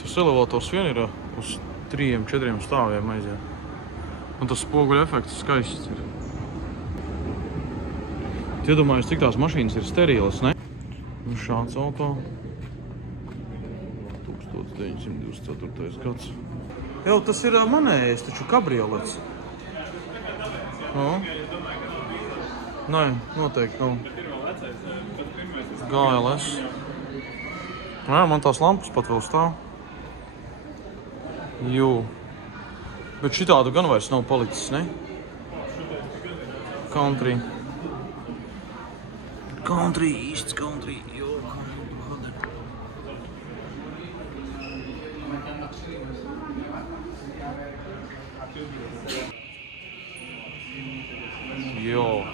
Tas elevators vien ir uz 3-4 stāviem aiziet. Un tas spoguļu efekts skaists ir. Iedomājos, cik tās mašīnas ir sterilas, ne? Un šāds auto. 1924. gads. Jau tas ir manējais, taču kabriolets. Nē, noteikti nav. GLS. Jā, man tās lampas pat vēl stāv. Jū. Bet šitādu gan vairs nav palicis, ne? Country. Country, īsts country. Jū. Jo.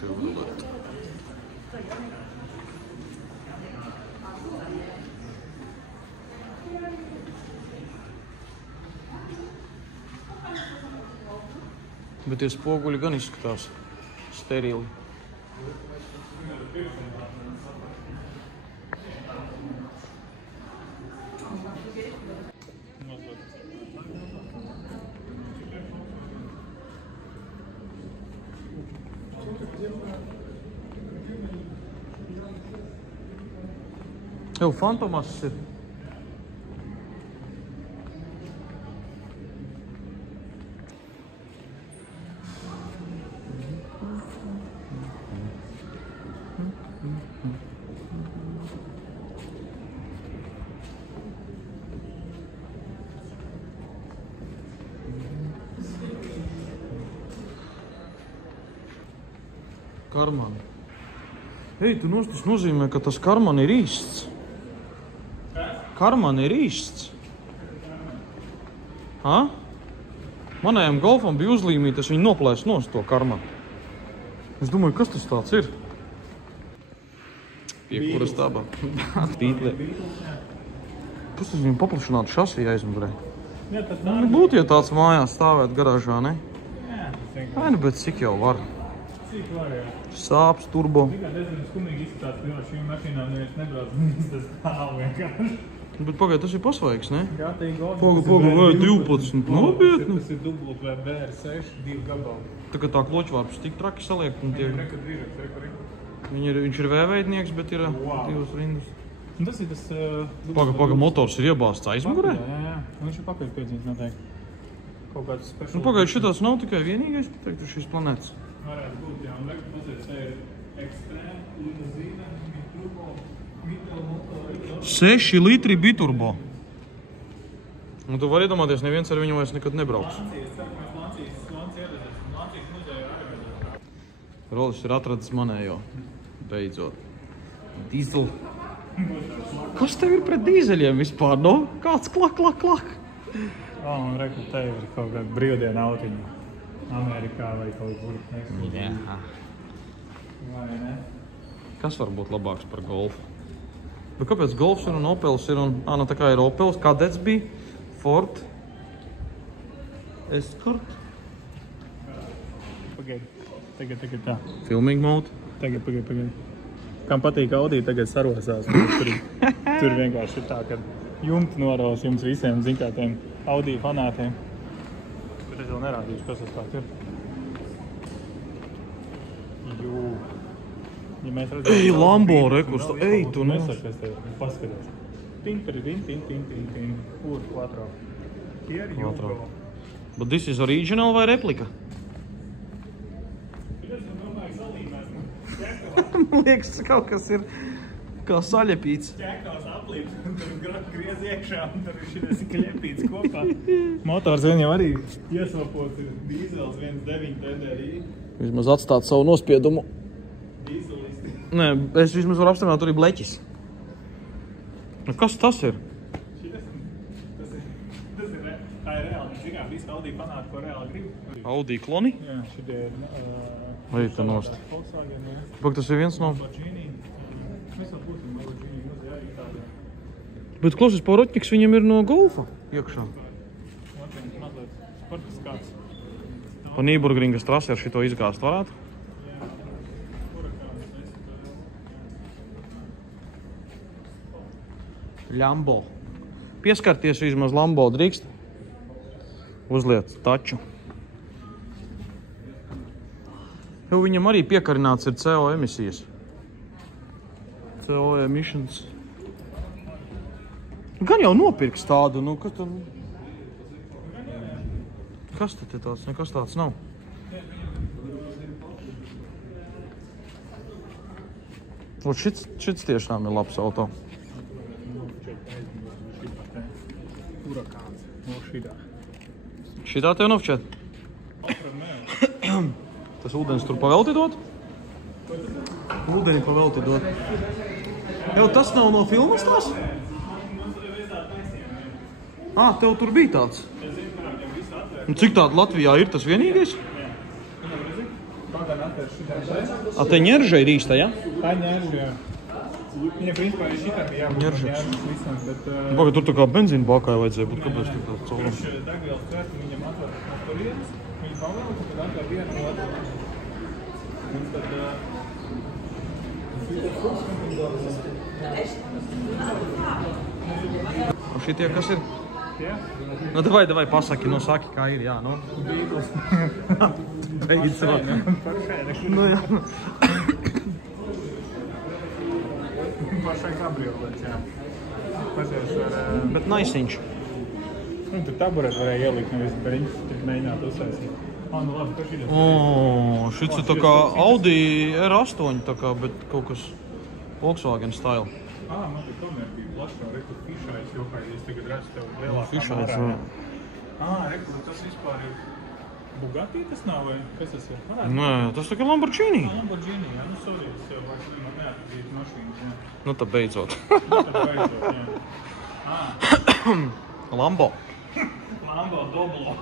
Chevrolet. Bet tie spoguļi gan izskatās sterili. Jau Fantomas ir. Karmani. Ei, tas nozīmē, ka tas karmani ir īsts. Karmani ir īsts. Manējam golfam bija uzlīmītas, viņi noplēs nost to karmani. Es domāju, kas tas tāds ir? Piekura stābā. Kas tas viņam paplašinātu šasī aizmugurē? Būtu, ja tāds mājās stāvēt garāžā, ne? Ai, nu, bet cik jau var? Cik var, jā. Sāps, turbo. Tikai diezgan skumīgi izskatās, jo šīm mašīnām neviens nebrauc, tas stāv vienkārši. Bet pagaid, tas ir pasvaigs, ne? Gatīgi golf. Paga, vai 12, nopietni? Tas ir WBR6, 2 gabali. Tā kā tā kloķvārpus tik traki saliek, un tie... Viņš ir V-veidnieks, bet ir divas rindas. Un tas ir tas... Paga, motors ir iebāzts aizmugurē? Jā. Viņš ir pakaļ piedzīves noteikti. Kaut kāds speciāls... Nu, pagaid, šitāds nav tikai vienīgais, teiktu, šīs planētas. Varētu būt, jā. Un reku mazliet, te ir ekstrēma, limuzīna, turbo, mitro, 6 litri biturbo. Un tu vari iedomāties, neviens ar viņu vairs nekad nebrauks. Rolis ir atradis manējo. Beidzot. Dīzel. Kas tev ir pret dīzeļiem vispār, no? Kāds klak? Un reku, te ir kaut kāda brīvdiena autiņa. Amerikā vai kaut kur. Jā. Vai ne? Kas var būt labāks par golfu? Bet kāpēc golfs ir un Opels ir un... nu tā kā ir Opels, kādēļ bija? Ford Escort. Pagaid. Tagad tā. Filming mode. Tagad. Kam patīk Audi, tagad sarosās. Tur vienkārši ir tā, ka jumti noraus jums visiem, zin kā tiem Audi fanātiem. Bet es vēl nerādīšu, kas tas tāds ir. Jū. Ja mēs redzam... Ej, Lambo rekus, ej, tu nes. Paskatās. Tin. Kur quattro. Here you Quattro. go. But this is original vai replika? Man liekas, kaut kas ir kā saļepīts. Ķekās aplīts, un tur griez iekšā, un tur ir šies kļepīts kopā. Motors vien jau arī iesopots ir dīzels 1.9 TDI. Vismaz atstāt savu nospiedumu. Dīzelisti. Nē, es vismaz varu apstiprināt, tur ir bleķis. Nu, kas tas ir? Tas ir tā ir reāli. Zinām, visi Audi fanāti, ko reāli grib. Audi kloni? Jā, šitie ir... Vai tā nost? Volkswagen, jā. Pak tas ir viens no... Lamborghini. Mēs vēl būsim Lamborghini, mums ir arī tāda... Bet klausies, Porotņiks viņam ir no golfa iekšā. Mazliet sportiskāks. Pa Nīburgringas trasi ar šito izgāzt varētu? Lambo. Pieskarties vismaz Lambo drīkst. Uzliet taču. Jo viņam arī piekarināts ir CO emisijas. CO emissions. Gan jau nopirks tādu, nu, kas tad... Kas tad ir tāds? Nekas tāds nav. Un šits tiešām ir labs auto. Hurakāns. No šitā. Šitā tev novšķiet? Tas ūdens tur pavelti dot? Ūdeni pavelti dot. Jau tas nav no filmas tās? Tev tur bija tāds. Un cik tāda Latvijā ir tas vienīgais? Te ņerža ir īsta, ja? Tā ņerža, jā. Viņa principā ir šitā, ka jābūt ņeržas visam, bet... Baga, tur tā kā benzīna bākai vajadzēja būt, kāpēc tur tāds caurums? Viņš degvielas tvērtu, viņam atver no turienes, viņi pavēl, tad atver vienu no otru. Un tad... Un šitie kas ir? Jā? Nu, davai, pasaki, nu saki, kā ir, jā, nu. Bīgls. Beidz vēl. Nu, jā. Pašai kabriolets, jā. Pasies var... Bet naisiņš. Nu, tad taburet varēja ielikt, nevis beņķis, tik mēģināt uzsaisīt. Nu labi, ka šī Šits ir tā kā Audi R8, tā kā, bet kaut kas Volkswagen style. Man te tomēr bija plašā, reku fišais, jo kā es tagad redzu tev lielākā Fišais, mārā. jā. Reku, tas vispār ir Bugatti tas nav, vai kas tas ir? Nē, tas tā kā Lamborghini. Lamborghini, jā, nu sorry, es jau vairs neatradīju mašīnas, jā. Nu, tad beidzot. Tad beidzot, jā. Lambo. Lambo Doblo.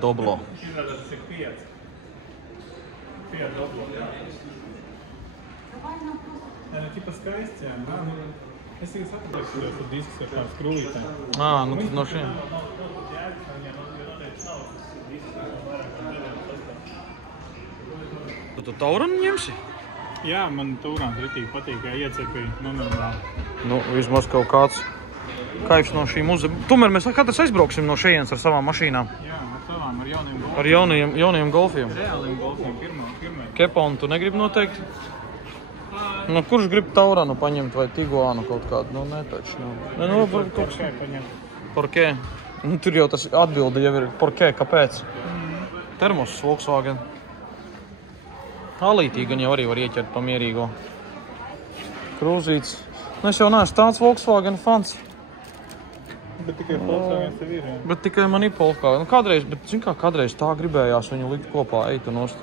Doblo. Izrādās, tas ir Fiat. Fiat Doblo, jā. Jā, nu, ķipa skaists, jā. Es tikai saprotu, ka tas ir disks ar tām skrūvītēm. Nu tad no šiem. Tu Tauranu ņemsi? Jā, man Taurāns ritīgi patīk, ja iecepīja, normāli. Nu, vismaz kaut kāds kaifs no šīm Tomēr mēs katrs aizbrauksim no šejienes ar savām mašīnām. Jā, ar savām, ar jauniem golfiem. Ar jauniem golfiem. Reāliem golfiem, pirmā. Keponu tu negribi noteikti? Nu, kurš grib Tauranu paņemt vai Tiguanu kaut kādu? Nu, ne taču. Ne, nu, kaut kas. Porkē. Nu, tur jau tas atbildi jau ir porkē, kāpēc? Termos Volkswagen. Alītī gan jau arī var ieķert pamierīgo. Krūzīts. Nu, es jau neesmu tāds Volkswagen fans. Bet tikai Volkswagen sev ir, jā. Bet tikai man ir Volkswagen. Nu, kādreiz, bet zin kā, kādreiz tā gribējās viņu likt kopā, eitu nost.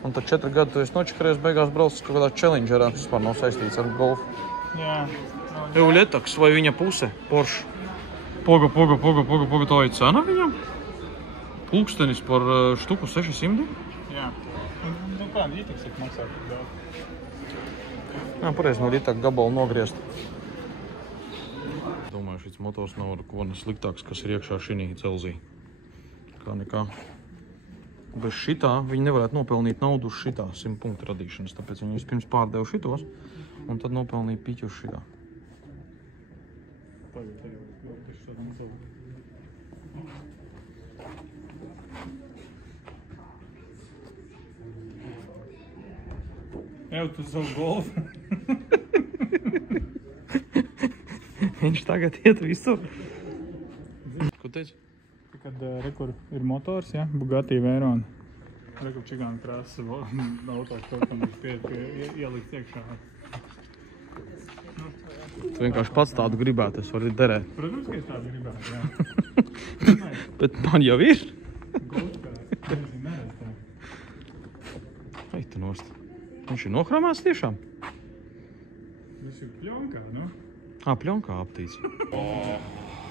Un tad 4 gadu tu esi nočakarēs, beigās braucis kaut kādā Challengerā, kas vispār nav saistīts ar golfu. Jā. Eulietaks vai viņa puse, Porsche. Poga, tā ir cena viņam? Pulkstenis par štuku 600? Jā. Nu kā, Litaks ir maksā tik daudz. Jā, pareizi no Litaka gabalu nogriezt. Domāju, šis motors nav ar ko nesliktāks, kas ir iekšā šinī Celzī. Kā nekā. Bez šitā viņi nevarētu nopelnīt naudu uz šitā 100 punktu radīšanas, tāpēc viņi vispirms pārdeva šitos un tad nopelnīja piķu uz šitā. Jau tu savu golfu. Viņš tagad iet visur. Ko teici? Kad rekur ir motors, ja, Bugatti Veyron. Rekur čigāna krāsas autos, kaut ielikt iekšā. Tu vienkārši pats tādu gribētu, es varu derēt. Protams, ka es tādu gribētu, jā. Bet man jau ir. Golfkās, nezinu, neredz tā. Ej, tu nost. Viņš ir nohrāmēts tiešām? Viņš ir pļonkā, nu? Pļonkā aptīts.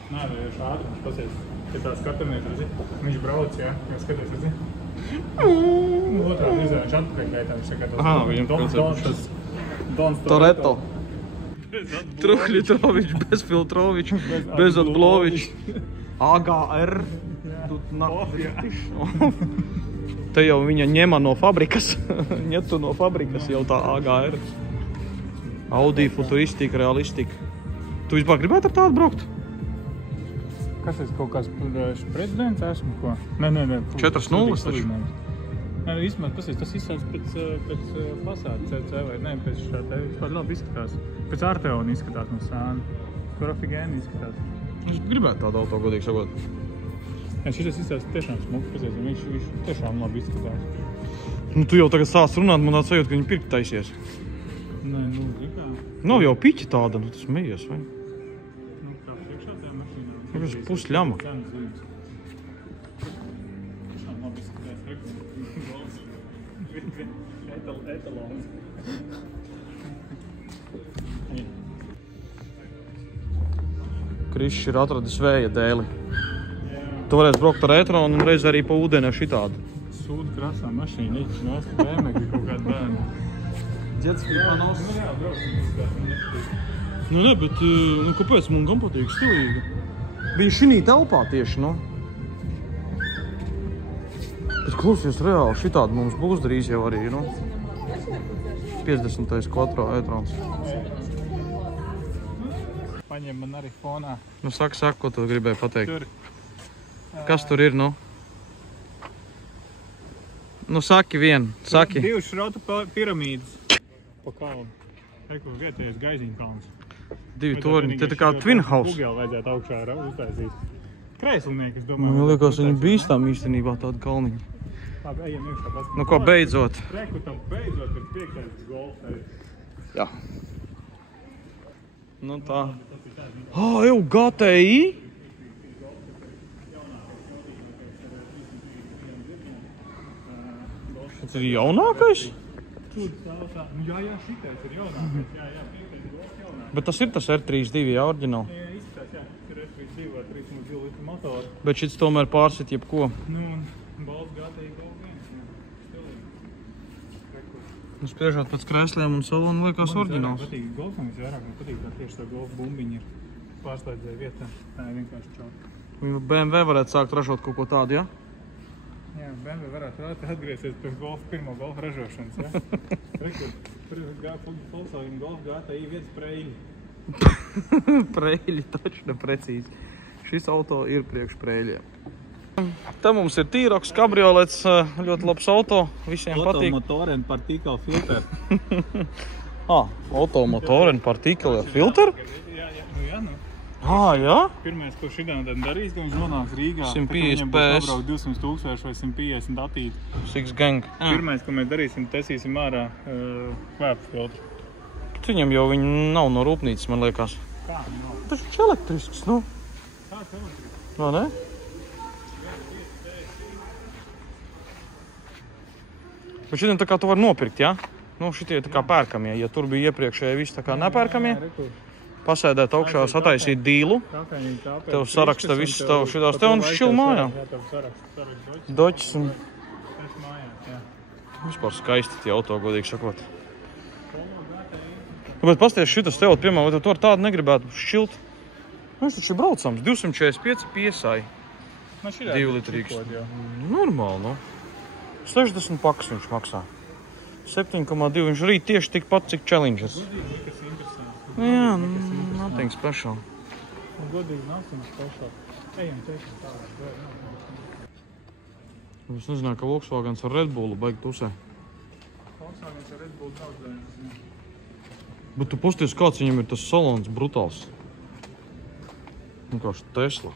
Nāvējuši ātrums, pasies, ka tā skatamnieks, redzi, viņš brauc, jā, jau skaties, redzi. Otrādi izvēl, viņš atpakaļ gaitā, viņš saka, tas Dons Toretto. Truhļitrovič, Bezfiltrovič, Bezatblovič, AGR. te jau viņa ņema no fabrikas. Ņetu no fabrikas jau tā AGR. Audi, futuristika, realistika. Tu vispār gribētu ar tādu braukt? Kas es kaut kāds prezidents esmu, ko? Nē. 4-0 taču. Nē, vismaz tas izsauc pēc fasāda CC vai ne, pēc šā te vispār labi izskatās. Pēc Arteona izskatās no sāna. Kur ofigēni izskatās. Es gribētu tādu auto, godīgi sakot. Ja, šitas izsauc tiešām smuki, pazies, viņš tiešām labi izskatās. Nu, tu jau tagad sāc runāt, man tāds sajūt, ka viņi pirkt taisies. Nē, zikā. Nav jau piķi tāda, nu tas mējies, vai? Nu, kā priekšā tajā mašīnā. Tas pusļama. Tiešām labi izskatās. Etalons. Krišs ir atradis vēja dēli. Tu varēsi braukt ar e-tronu un reiz arī pa ūdeni ar šitādu. Sūda krasā mašīna, iķis no BMW kaut kādu bērnu. Džetski panos. Nu jā, brauksim izskatās. Nu ne, bet kāpēc man gan patīk stilīgi? Bija šinī telpā tieši, nu. Bet klausies reāli, šitādi mums būs drīz jau arī, nu. 50. kvadrā e-trons. Paņem man arī fonā. Nu saka, ko tu gribēji pateikt? Tur. Kas tur ir, nu? Nu saki vien, saki. Divas šrota piramīdas. Pa kalnu. Reku vietējais Gaiziņu kalns. Divi torņi, te tā kā Twin House. Bugēl vajadzētu augšā uztaisīt. Kreislinieki, es domāju. Man liekas, viņi bīstām īstenībā tādu kalniņu. Labi, ejam iekšā paskatīt. Nu ko, beidzot. Reku tam beidzot ir 5. golf. Jā. Nu tā. Jau GTI? Tas ir jaunākais? Jā, šitais ir jaunākais. Jā, 5. golf jaunākais. Bet tas ir tas R32, jā, oriģināli. Jā, izskatās, jā. Ir R32 vai 3,2 litru motori. Bet šits tomēr pārsit jebko. Nu, un balts GTI golf 1. Nu, spriežot pēc krēsliem un salonu liekas oriģināls. Man patīk golfam, visvairāk man patīk, kā tieši tā golf bumbiņa ir pārslēdzēja vietā. Tā ir vienkārši čauka. BMW varētu sākt ražot kaut ko tādu, jā? Jā, BMW varētu atgriezties pēc pirmo golfa ražošanas, jā? Rekur, Volkswagen Golf GTI viens preļi. Preļi, taču precīzi. Šis auto ir priekš preļiem. Te mums ir T-Rocs, kabriolets, ļoti labs auto, visiem patīk. Automotoren partikel filter. Automotoren partikel filter? Jā. Jā? Pirmais, ko šitām tad darīs, ka viņš nonāks Rīgā. 150 PS. Pabraukt 200,000 vai 150 attīti. Six gang. Pirmais, ko mēs darīsim, taisīsim ārā kvēpu filtru. Bet viņam jau viņi nav no rūpnīcas, man liekas. Kā? Nav. Tas ir elektrisks, nu. Tāds elektrisks. Nā, ne? Bet šitiem tā kā tu var nopirkt, jā? Nu, šitie tā kā pērkamie. Ja tur bija iepriekšēji viss tā kā nepērkamie, pasēdēt augšā, sataisīt dīlu, tev saraksta viss tev šitās te un šķil mājā. Jā, tev saraksta Doķis un Tas mājās, jā. vispār skaisti tie auto, godīgi sakot. Bet pasties šitas tev, piemēram, vai tu ar tādu negribētu šķilt? Viņš taču ir braucams, 245 PSI. 2 litrīgs. Normāli, nu. 60 pakas viņš maksā. 7,2 viņš arī tieši tikpat, cik Challengers. Jā, nothing special. Godīgi nothing special. Ejam teiksim tālāk. Es nezināju, ka Volkswagens ar Red Bullu baigi tusē. Volkswagens ar Red Bull daudzējums. Bet tu pasties, kāds viņam ir tas salons brutāls. Vienkārši Tesla.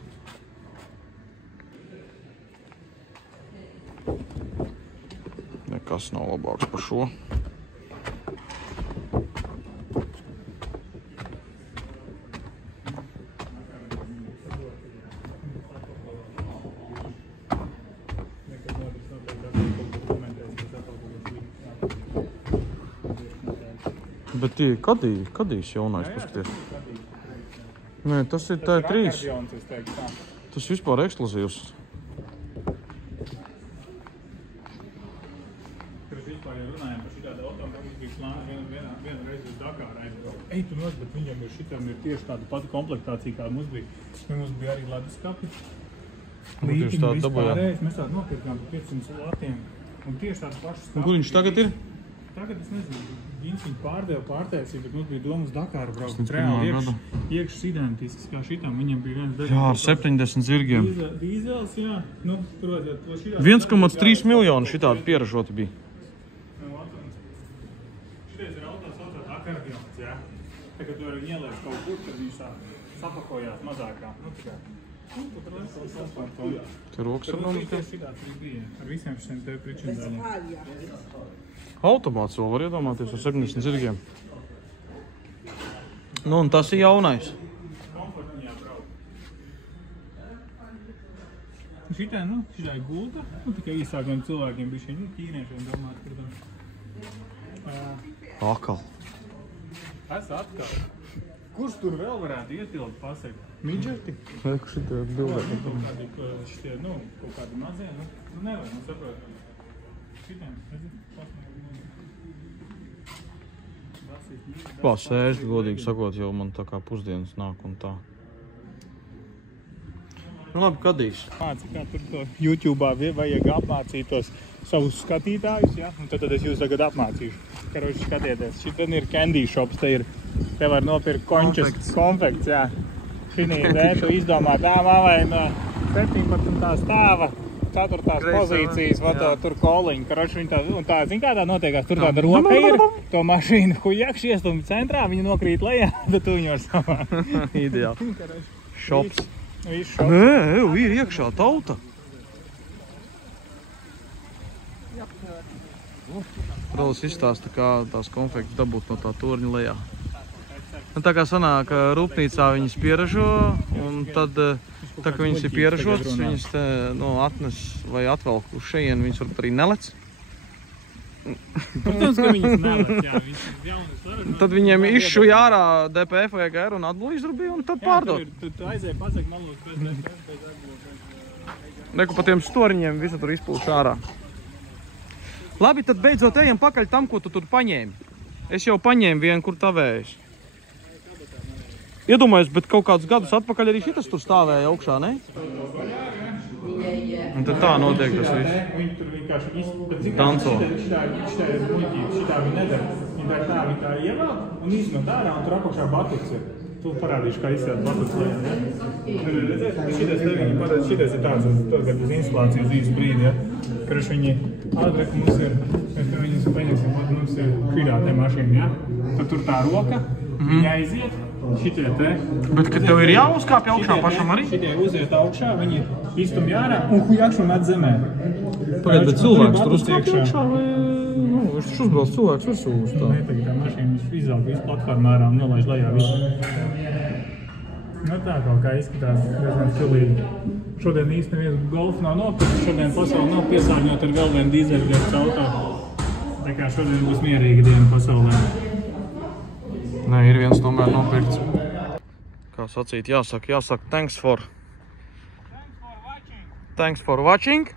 Nekas nav labāks par šo. Bet tie kadīs jaunais, paskaties. Nē, tas ir tā 3. Tas vispār ekskluzīvs. Ej, tu nos, bet viņam ir šitam ir tieši tāda pati komplektācija, kā mums bija. Mums bija arī leduskapi. Lītiņi vispārējais. Mēs tādu nopirkām par 500 latiem. Un tieši tāds pašs Un kur viņš tagad ir? Tagad es nezinu, viņu pārtaisīja, bet mums bija doma uz Dakaru braukt. Reāli iekšs identisks, kā šitam, viņam bija viens Jā, ar 70 zirgiem. Dīzels, jā. Nu, protams, to šitā... 1,3 miljonu šitādi pieražoti bija. Šitais ir auto saucot akordions, jā. Tagad tu arī ieliec kaut kur, kad viņš tā sapakojās mazākā. Nu, tikai. Te rokas ar nomas. Šitāds arī bija ar visiem šiem tev pričindaļiem. Automāts vēl var iedomāties ar 70 zirgiem. Nu, un tas ir jaunais. Komfortiņā braukt. Šitā ir gulta. Nu, tikai īsākiem cilvēkiem bija šiem ķīniešiem domāt, protams. Akal. Es atkal. Kurš tur vēl varētu ietilpt pasaka? Midžeti? Vai, kurš šitā ir bildēt? Šitie, kaut kādi mazie, nevar, saprot. Šitiem, Kā sēžt, godīgi sakot, jau man tā kā pusdienas nāk un tā. Nu labi, kadīs. Māci, kā tur to YouTube'ā vajag apmācīt tos savus skatītājus, ja? Un tad es jūs tagad apmācīšu. Karoči, skatieties, šitien ir candy shops, te var nopirkt konfekts, jā. Šinī, tu izdomā tā māvai no 17. stāva. 4. pozīcijas, tur koliņu, karoči viņi tā, zin kā tā notiekās, tur tāda roka ir, to mašīnu hujakši iestumi centrā, viņi nokrīt lejā, bet tu viņu var samā. Ideāli. Šops. Viss šops. Nē, ir iekšā tauta. Rolis izstāsta, kā tās konfektes dabūt no tā torņa lejā. Tā kā sanāk, rūpnīcā viņas pieražo, un tad, tā kā viņas ir pieražotas, viņas te atnes vai atvelk uz šejienu, viņas varbūt arī nelec. Protams, ka viņas nelec, jā, viņas ir jaunas. Tad viņiem izšuja ārā DPF vai GR un atbulu izrubīja, un tad pārdod. Tu aizēji pasaka malos bez DPF, bez atbulu. Reku pa tiem storiņiem visu tur izpūš ārā. Labi, tad beidzot ejam pakaļ tam, ko tu tur paņēmi. Es jau paņēmu vienu, kur tavējas. Iedomājos, bet kaut kādus gadus atpakaļ arī šitas tur stāvēja augšā, ne? Un tad tā notiek tas viss. Viņi tur vienkārši danco. Šitā ir muļķība, šitā viņi nedara. Viņi tā ievēl un izmet ārā un tur apakšā batuts ir. Tu parādīšu, kā izsēt batuts lejā, ja? Tur ir redzēt, šitais te viņi parāda, šitais ir tāds uz instalāciju uz īsu brīdi, ja? Karoši viņi atgrek mums ir, mēs tur viņus paņemsim, mums ir šitā te mašīna, ja? Tad tur tā roka, viņi aiziet. Šitie te. Bet, kad tev ir jāuzkāpj augšā pašam arī? Šitie uziet augšā, viņi iztumj ārā un hujakšu met zemē. Pagaid, bet cilvēks tur uzkāpj augšā vai... Viņš uzbrauc cilvēks virsū uz tā? Nē, tagad tā mašīna izvelk visu platformu ārā un nolaiž lejā visu. Nu tā kaut kā izskatās diezgan stilīgi. Šodien īsti neviens golf nav nopirkt, šodien pasauli nav piesārņot ar vēl vienu dīzeļļietas auto. Tā kā šodien būs mierīga diena pasaulē. Nē, ir viens tomēr nopirkts. Kā sacīt, jāsaka, thanks for watching.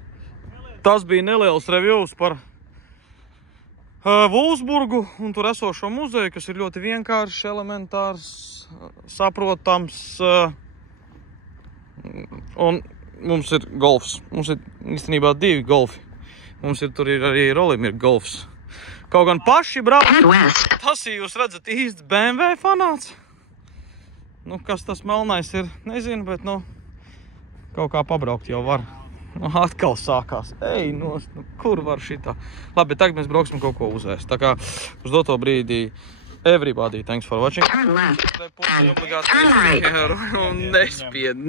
Tas bija neliels reviews par Wolfsburgu un tur esošo muzeju, kas ir ļoti vienkāršs, elementārs, saprotams. Un mums ir golfs. Mums ir īstenībā 2 golfi. Mums ir tur arī Rolim ir golfs. Kaut gan paši brauc, tas jūs redzat īsts BMW fanāts. Nu, kas tas melnais ir, nezinu, bet, kaut kā pabraukt jau var. Atkal sākās. Ej, kur var šitā? Labi, tagad mēs brauksim kaut ko uzēst. Tā kā uz doto brīdī, everybody, thanks for watching. Nespied,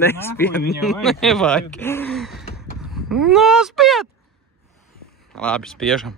nevajag. Spied! Labi, spiežam.